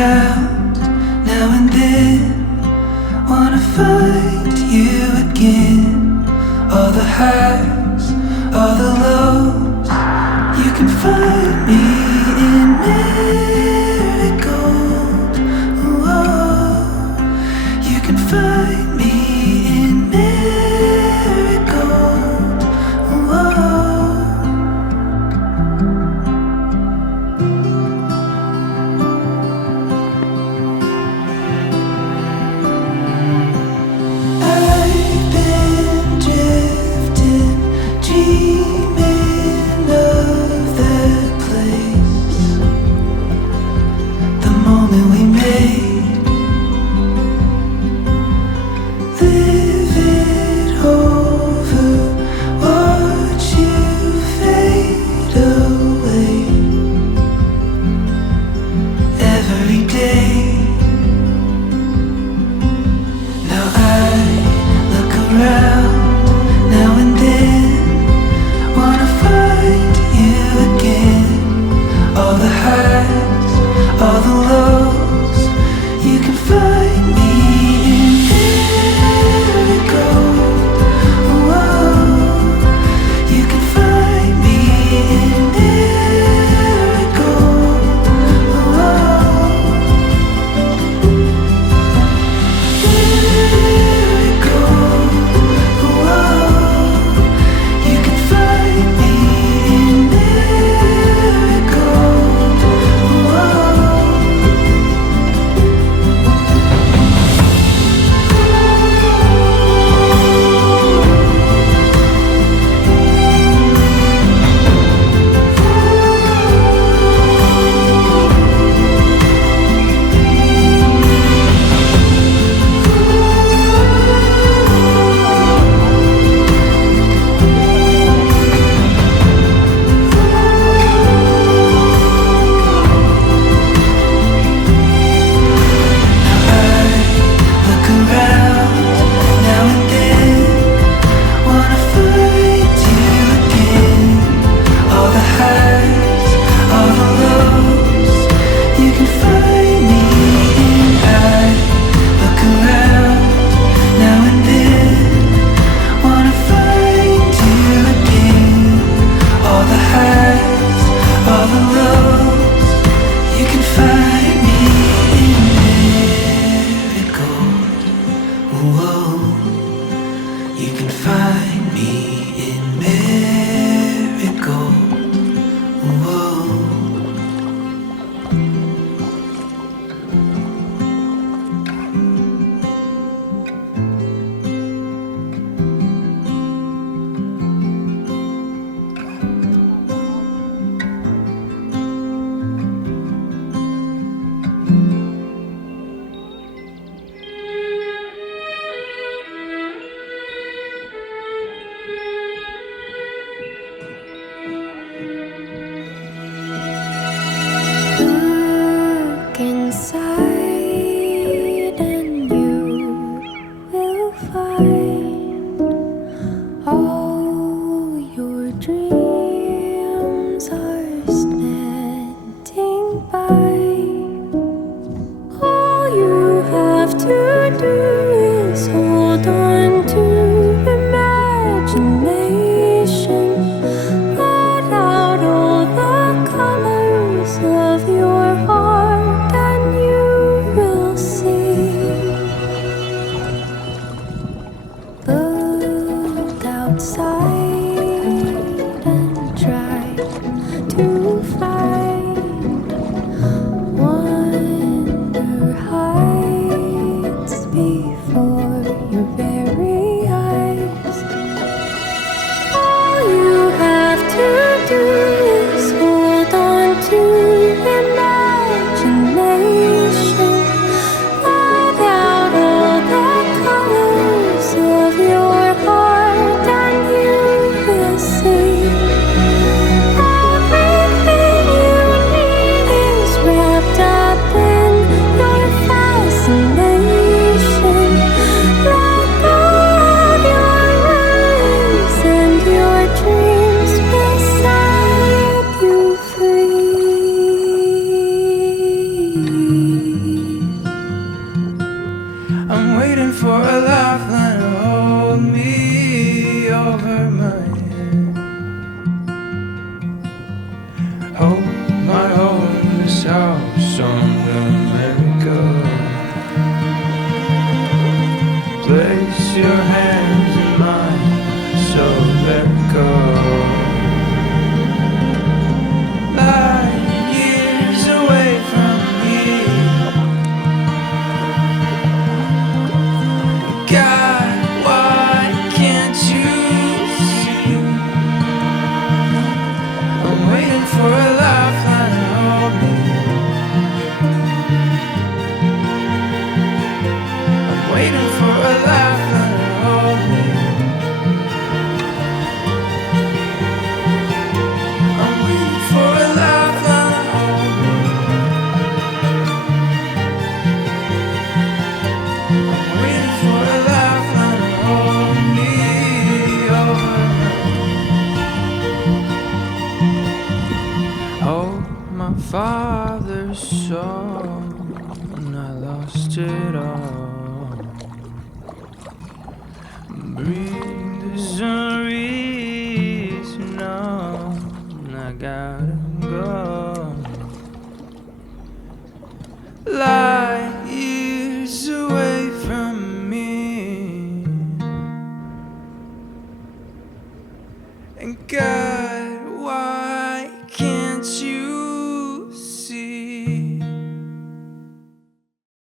around now and then. Wanna find you again. All the highs, all the lows. You can find me in marigold. Whoa. You can find me in marigold. Whoa. Dreaming of that place, the moment we made. Live it over, watch you fade away. Every day, now I look around now and then. Wanna find you again. All the highs, all the lows. You can find me in marigold. Whoa. You can find me in marigold. Whoa. Marigold. Whoa. You can find me in marigold. Whoa. Look around now and then. Wanna find you again. All the highs, all the lows. You can find me in. I look around now and then. Wanna find you again. All the highs, all the lows. You can find me in marigold. Whoa. You can find me in marigold. Whoa. Hold my homeless house on the merry-go. Place your hands in mine, so let go. Light years away from me, God, why can't you see? I'm waiting for a lifeline to hold me. I'm waiting for a lifeline to hold me. I'm waiting for a lifeline to hold me. I'm waiting for a lifeline to hold me. Oh, my father's soul, and I lost it all. Breathe, there's a reason, no, and I gotta go. Light years away from me, and God.